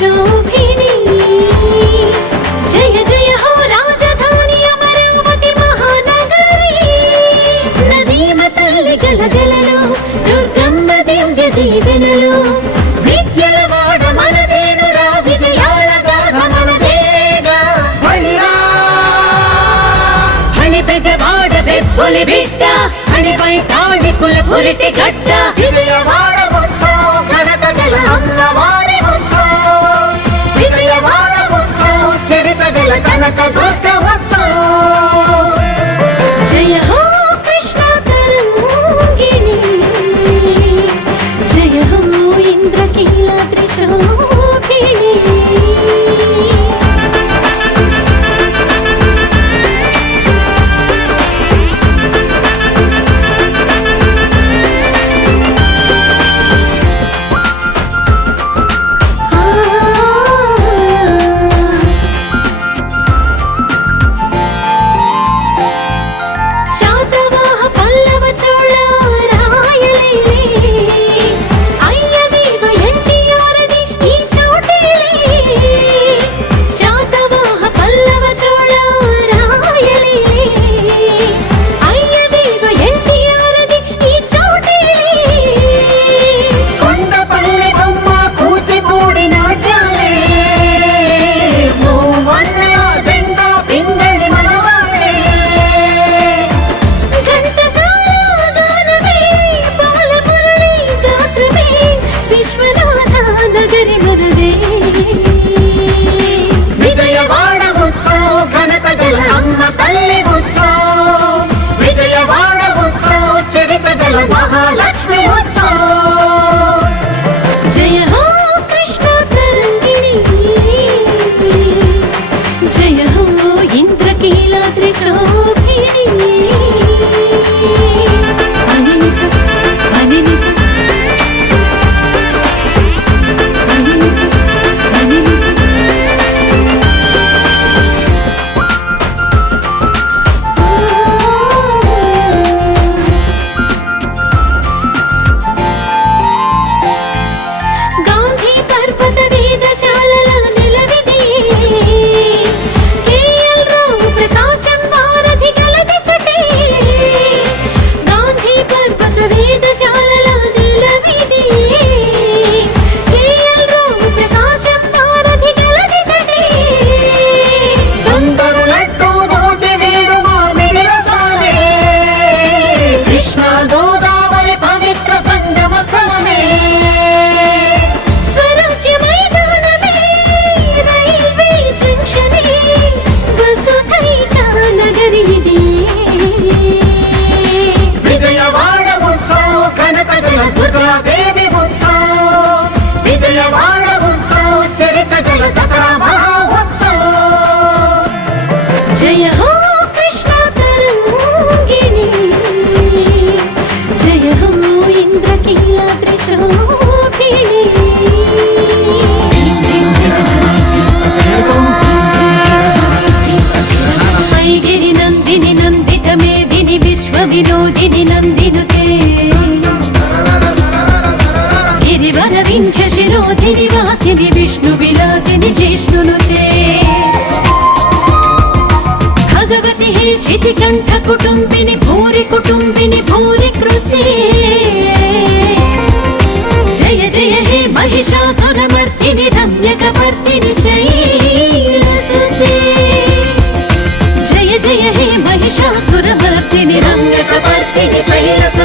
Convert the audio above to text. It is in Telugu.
शोभिनी जय जय हो राजधानी अमरावती महानगरी नदीम तल्ली गलगललो दुर्गम्म दिव्य दीवेनलो विद्यల వాడ మనదేనురా విజయాల గాథ మనదేగా హళి పెజవాడ బెబ్బులి బిడ్డ హళిపై తాళి కులపురిటి గడ్డ విజయవాడ ఉత్సవం ఘనత గల అమ్మవారి ఉత్సవం విజయవాడ ఉత్సవం చరిత గల కనక దుర్గ ఉత్సవం జయ హో కృష్ణ తరంగిణి జయ హో ఇంద్రకీలాద్రి శోభిని महालक्ष्मी उत्सव जय हो कृष्ण तरंगिणी जय हो इंद्रकीलाद्रि शोभिनी अनिनिस अनिनिस अनिनिस अनिनिस విజయవాడ ఉత్సవం చరిత గల దసరా మహా ఉత్సవం జయ హో కృష్ణ తరంగిణి జయ హో ఇంద్రకీలాద్రి శోభిని ఐగిరి నందిని నందిత మేదిని విశ్వ వినోదిని నందినుతే गिरिवरविंध्य शिरोधिनि वासिनि विष्णु विलासिनि जिष्णुनुते भगवति हे शितिकण्ठ कुटुम्बिनि भूरि कृते जय जय हे महिषासुरमर्दिनि रम्यकपर्दिनि शैलसुते जय जय हे महिषासुरमर्दिनि रम्यकपर्दिनि शैलसुते